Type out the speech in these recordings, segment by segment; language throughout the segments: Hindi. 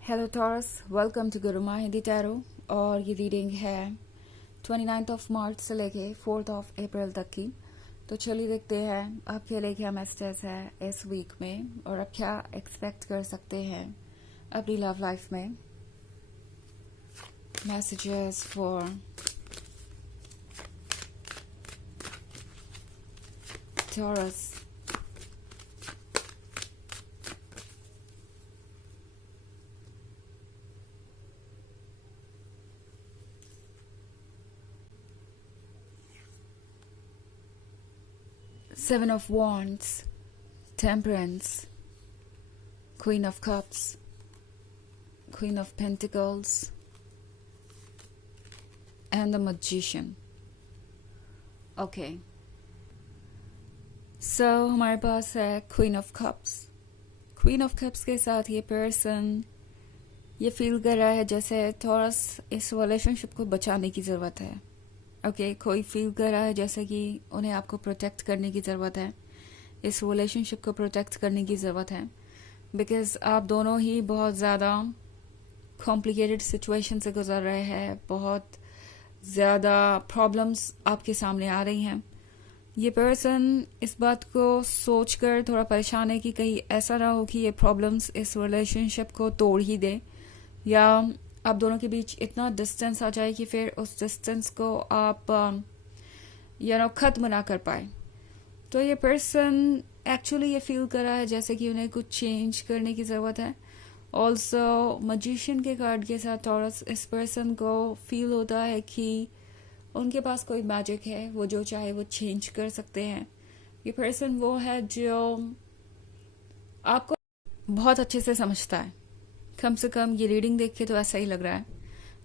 Hello Taurus, welcome to Guruma Hindi tarot. और ये रीडिंग है 29 ऑफ मार्च से लेके 4 ऑफ अप्रैल तक की। तो चलिए देखते हैं आपके लिए क्या मैसेजेस है इस वीक में और आप क्या एक्सपेक्ट कर सकते हैं अपनी लव लाइफ में। Messages for taurus. Seven of Wands, Temperance, Queen of Cups, Queen of Pentacles, and the Magician. Okay. So हमारे पास है Queen of Cups. Queen of Cups के साथ ये पर्सन ये फील कर रहा है जैसे टॉरस इस रिलेशनशिप को बचाने की ज़रूरत है। ओके, कोई फील कर रहा है जैसे कि उन्हें आपको प्रोटेक्ट करने की ज़रूरत है, इस रिलेशनशिप को प्रोटेक्ट करने की ज़रूरत है। बिकॉज आप दोनों ही बहुत ज़्यादा कॉम्प्लिकेटेड सिचुएशन से गुजर रहे हैं, बहुत ज़्यादा प्रॉब्लम्स आपके सामने आ रही हैं। ये पर्सन इस बात को सोचकर थोड़ा परेशान है कि कहीं ऐसा ना हो कि ये प्रॉब्लम्स इस रिलेशनशिप को तोड़ ही दे, या आप दोनों के बीच इतना डिस्टेंस आ जाए कि फिर उस डिस्टेंस को आप ख़त्म ना कर पाए। तो ये पर्सन एक्चुअली ये फील कर रहा है जैसे कि उन्हें कुछ चेंज करने की ज़रूरत है। ऑल्सो मजिशियन के कार्ड के साथ टॉरस इस पर्सन को फील होता है कि उनके पास कोई मैजिक है, वो जो चाहे वो चेंज कर सकते हैं। ये पर्सन वो है जो आपको बहुत अच्छे से समझता है, कम से कम ये रीडिंग देख के तो ऐसा ही लग रहा है।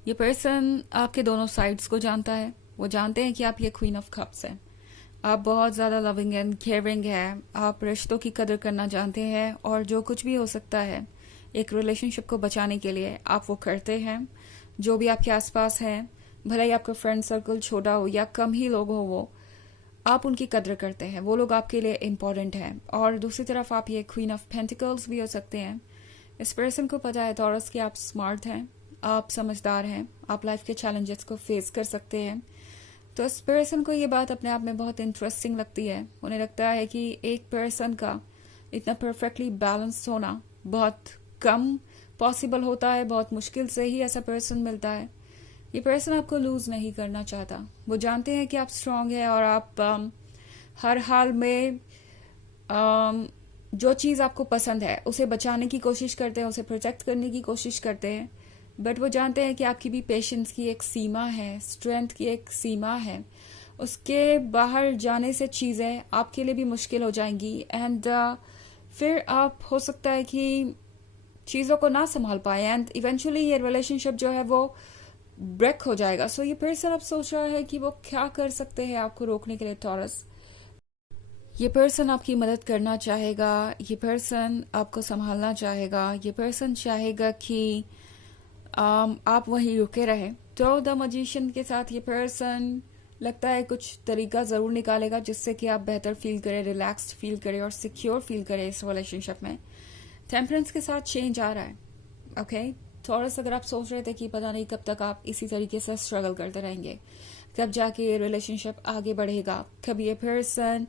ये पर्सन आपके दोनों साइड्स को जानता है, वो जानते हैं कि आप ये क्वीन ऑफ कप्स हैं, आप बहुत ज़्यादा लविंग एंड केयरिंग है, आप रिश्तों की कदर करना जानते हैं और जो कुछ भी हो सकता है एक रिलेशनशिप को बचाने के लिए आप वो करते हैं। जो भी आपके आसपास हैं, भले ही आपका फ्रेंड सर्कल छोटा हो या कम ही लोग हो, वो आप उनकी कदर करते हैं, वो लोग आपके लिए इम्पोर्टेंट हैं। और दूसरी तरफ आप ये क्वीन ऑफ पेंटिकल्स भी हो सकते हैं। इस पर्सन को पता है टॉरस कि आप स्मार्ट हैं, आप समझदार हैं, आप लाइफ के चैलेंजेस को फेस कर सकते हैं। तो इस पर्सन को ये बात अपने आप में बहुत इंटरेस्टिंग लगती है। उन्हें लगता है कि एक पर्सन का इतना परफेक्टली बैलेंस होना बहुत कम पॉसिबल होता है, बहुत मुश्किल से ही ऐसा पर्सन मिलता है। ये पर्सन आपको लूज नहीं करना चाहता, वो जानते हैं कि आप स्ट्रांग हैं और आप हर हाल में जो चीज़ आपको पसंद है उसे बचाने की कोशिश करते हैं, उसे प्रोटेक्ट करने की कोशिश करते हैं। बट वो जानते हैं कि आपकी भी पेशेंस की एक सीमा है, स्ट्रेंथ की एक सीमा है, उसके बाहर जाने से चीज़ें आपके लिए भी मुश्किल हो जाएंगी। एंड फिर आप हो सकता है कि चीज़ों को ना संभाल पाए एंड इवेंचुअली ये रिलेशनशिप जो है वो ब्रेक हो जाएगा। सो ये पर्सन अब सोच रहा है कि वो क्या कर सकते हैं आपको रोकने के लिए टॉरस। ये पर्सन आपकी मदद करना चाहेगा, ये पर्सन आपको संभालना चाहेगा, ये पर्सन चाहेगा कि आप वहीं रुके रहें। तो द मजिशियन के साथ ये पर्सन लगता है कुछ तरीका ज़रूर निकालेगा जिससे कि आप बेहतर फील करें, रिलैक्स्ड फील करें और सिक्योर फील करें इस रिलेशनशिप में। टेम्परेंस के साथ चेंज आ रहा है। ओके, थोड़ा अगर आप सोच रहे थे कि पता नहीं कब तक आप इसी तरीके से स्ट्रगल करते रहेंगे, कब जाके ये रिलेशनशिप आगे बढ़ेगा, कब ये पर्सन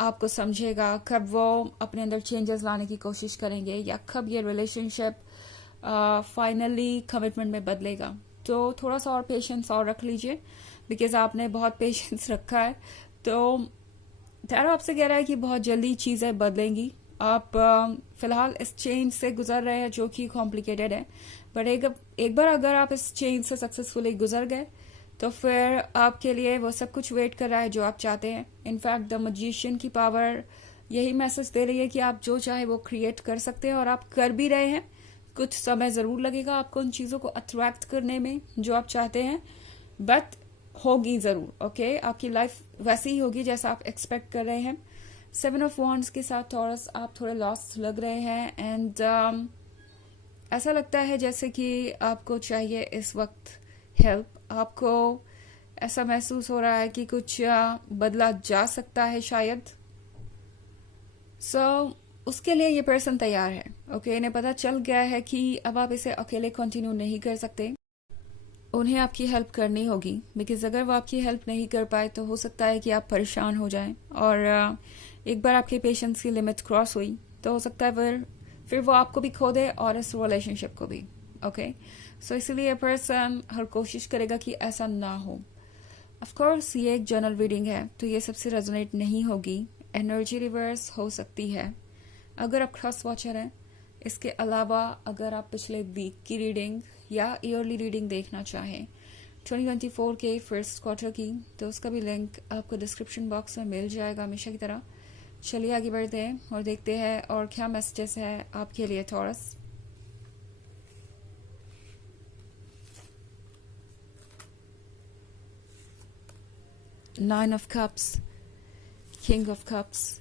आपको समझेगा, कब वो अपने अंदर चेंजेस लाने की कोशिश करेंगे, या कब ये रिलेशनशिप फाइनली कमिटमेंट में बदलेगा। तो थोड़ा सा और पेशेंस और रख लीजिए, बिकॉज आपने बहुत पेशेंस रखा है। तो टैरो आपसे कह रहा है कि बहुत जल्दी चीज़ें बदलेंगी। आप फिलहाल इस चेंज से गुजर रहे हैं जो कि कॉम्प्लिकेटेड है, बट एक बार अगर आप इस चेंज से सक्सेसफुली गुजर गए तो फिर आपके लिए वो सब कुछ वेट कर रहा है जो आप चाहते हैं। इनफैक्ट द मजिशियन की पावर यही मैसेज दे रही है कि आप जो चाहे वो क्रिएट कर सकते हैं और आप कर भी रहे हैं। कुछ समय ज़रूर लगेगा आपको उन चीज़ों को अट्रैक्ट करने में जो आप चाहते हैं, बट होगी ज़रूर। ओके, आपकी लाइफ वैसी ही होगी जैसा आप एक्सपेक्ट कर रहे हैं। 7 ऑफ वॉन्ड्स के साथ टॉरस आप थोड़े लॉस्ट लग रहे हैं एंड ऐसा लगता है जैसे कि आपको चाहिए इस वक्त हेल्प। आपको ऐसा महसूस हो रहा है कि कुछ बदला जा सकता है शायद। सो उसके लिए ये पर्सन तैयार है। ओके, इन्हें पता चल गया है कि अब आप इसे अकेले कंटिन्यू नहीं कर सकते, उन्हें आपकी हेल्प करनी होगी। बिकॉज अगर वो आपकी हेल्प नहीं कर पाए तो हो सकता है कि आप परेशान हो जाएं, और एक बार आपके पेशेंस की लिमिट क्रॉस हुई तो हो सकता है फिर वो आपको भी खो दे और इस रिलेशनशिप को भी। ओके, सो इसीलिए पर्सन हर कोशिश करेगा कि ऐसा ना हो। ऑफ कोर्स ये एक जनरल रीडिंग है तो ये सबसे रेजोनेट नहीं होगी, एनर्जी रिवर्स हो सकती है अगर आप क्रॉस वॉचर हैं। इसके अलावा अगर आप पिछले वीक की रीडिंग या ईयरली रीडिंग देखना चाहें 2024 के फर्स्ट क्वार्टर की, तो उसका भी लिंक आपको डिस्क्रिप्शन बॉक्स में मिल जाएगा हमेशा की तरह। चलिए आगे बढ़ते हैं और देखते हैं और क्या मैसेजेस है आपके लिए taurus. Nine of Cups, King of Cups,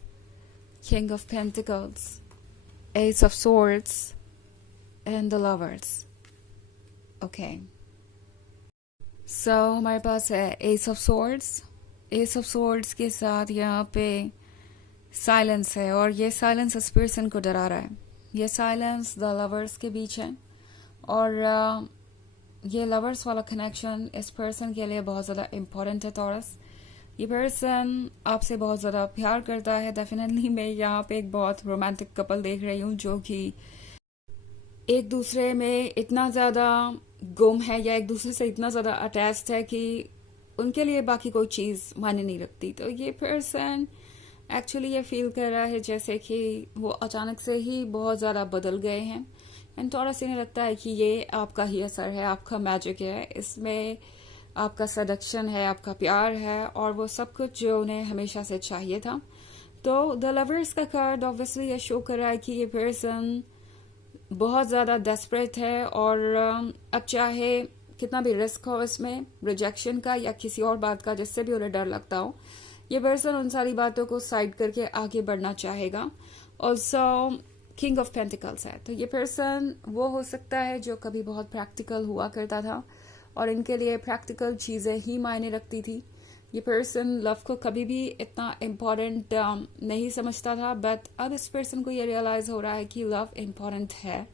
King of Pentacles, Ace of Swords, and the Lovers. Okay. So हमारे पास है Ace of Swords. Ace of Swords के साथ यहाँ पे साइलेंस है, और ये साइलेंस इस पर्सन को डरा रहा है। ये साइलेंस द लवर्स के बीच है, और ये लवर्स वाला कनेक्शन इस पर्सन के लिए बहुत ज़्यादा इम्पोर्टेंट है टॉरस। ये पर्सन आपसे बहुत ज़्यादा प्यार करता है। डेफिनेटली मैं यहाँ पे एक बहुत रोमांटिक कपल देख रही हूँ जो कि एक दूसरे में इतना ज़्यादा गुम है या एक दूसरे से इतना ज़्यादा अटैच्ड है कि उनके लिए बाकी कोई चीज़ मायने नहीं रखती। तो ये पर्सन एक्चुअली ये फील कर रहा है जैसे कि वो अचानक से ही बहुत ज़्यादा बदल गए हैं। एंड थोड़ा इन्हें लगता है कि ये आपका ही असर है, आपका मैजिक है, इसमें आपका सडक्शन है, आपका प्यार है, और वो सब कुछ जो उन्हें हमेशा से चाहिए था। तो द लवर्स का कार्ड ऑब्वियसली ये शो कर रहा है कि ये पर्सन बहुत ज़्यादा डेस्परेट है, और अब चाहे कितना भी रिस्क हो इसमें, रिजेक्शन का या किसी और बात का जिससे भी उन्हें डर लगता हो, ये पर्सन उन सारी बातों को साइड करके आगे बढ़ना चाहेगा। ऑल्सो किंग ऑफ पेंटिकल्स है, तो ये पर्सन वो हो सकता है जो कभी बहुत प्रैक्टिकल हुआ करता था और इनके लिए प्रैक्टिकल चीज़ें ही मायने रखती थी। ये पर्सन लव को कभी भी इतना इम्पोर्टेंट नहीं समझता था, बट अब इस पर्सन को ये रियलाइज हो रहा है कि लव इम्पोर्टेंट है,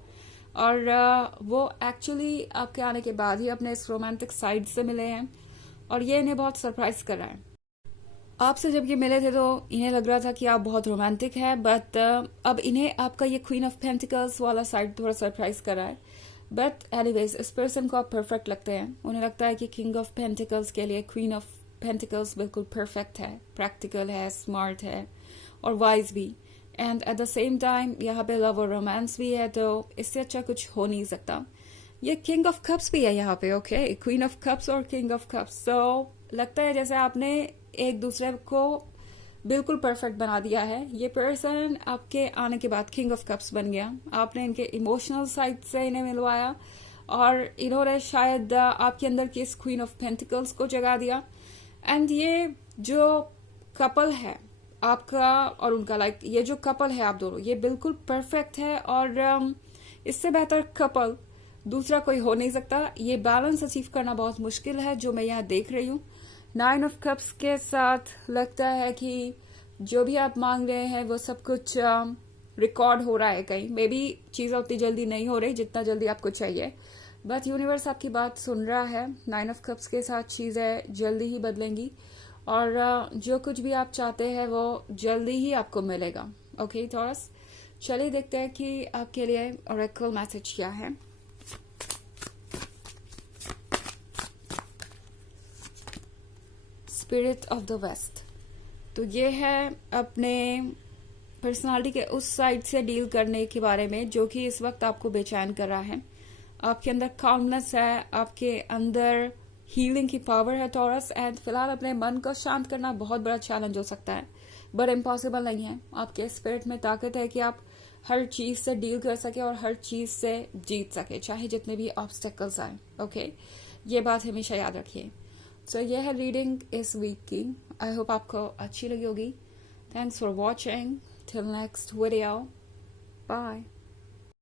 और वो एक्चुअली आपके आने के बाद ही अपने इस रोमांटिक साइड से मिले हैं, और ये इन्हें बहुत सरप्राइज कर रहा है। आपसे जब ये मिले थे तो इन्हें लग रहा था कि आप बहुत रोमांटिक है, बट अब इन्हें आपका ये क्वीन ऑफ पेंटिकल्स वाला साइड थोड़ा सरप्राइज कर रहा है। बट एनीवेज इस पर्सन को आप परफेक्ट लगते हैं। उन्हें लगता है कि किंग ऑफ पेंटिकल्स के लिए क्वीन ऑफ पेंटिकल्स बिल्कुल परफेक्ट है, प्रैक्टिकल है, स्मार्ट है और वाइज भी, and at the same time यहाँ पे लव और रोमांस भी है, तो इससे अच्छा कुछ हो नहीं सकता। ये किंग ऑफ कप्स भी है यहाँ पे, ओके, क्वीन ऑफ कप्स और किंग ऑफ कप्स। सो लगता है जैसे आपने एक दूसरे को बिल्कुल परफेक्ट बना दिया है। ये पर्सन आपके आने के बाद किंग ऑफ कप्स बन गया, आपने इनके इमोशनल साइड से इन्हें मिलवाया, और इन्होंने शायद आपके अंदर की इस क्वीन ऑफ पेंटिकल्स को जगा दिया। एंड ये जो कपल है आपका और उनका, लाइक ये जो कपल है आप दोनों, ये बिल्कुल परफेक्ट है, और इससे बेहतर कपल दूसरा कोई हो नहीं सकता। ये बैलेंस अचीव करना बहुत मुश्किल है जो मैं यहाँ देख रही हूँ। 9 ऑफ कप्स के साथ लगता है कि जो भी आप मांग रहे हैं वो सब कुछ रिकॉर्ड हो रहा है कहीं, मे बी चीज़ें उतनी जल्दी नहीं हो रही जितना जल्दी आपको चाहिए, बट यूनिवर्स आपकी बात सुन रहा है। 9 ऑफ कप्स के साथ चीज़ें जल्दी ही बदलेंगी, और जो कुछ भी आप चाहते हैं वो जल्दी ही आपको मिलेगा। ओके टॉरस, चलिए देखते हैं कि आपके लिए ऑरेकल मैसेज क्या है। स्पिरिट ऑफ द वेस्ट, तो ये है अपने पर्सनालिटी के उस साइड से डील करने के बारे में जो कि इस वक्त आपको बेचैन कर रहा है। आपके अंदर कामनेस है, आपके अंदर हीलिंग की पावर है टॉरस, एंड फिलहाल अपने मन को शांत करना बहुत बड़ा चैलेंज हो सकता है, बट इम्पॉसिबल नहीं है। आपके स्पिरिट में ताकत है कि आप हर चीज से डील कर सके और हर चीज से जीत सके, चाहे जितने भी ऑब्स्टेकल्स आए। ओके, ये बात हमेशा याद रखिए। सो ये है रीडिंग इस वीक की, आई होप आपको अच्छी लगी होगी। Thanks for watching, till next video, bye.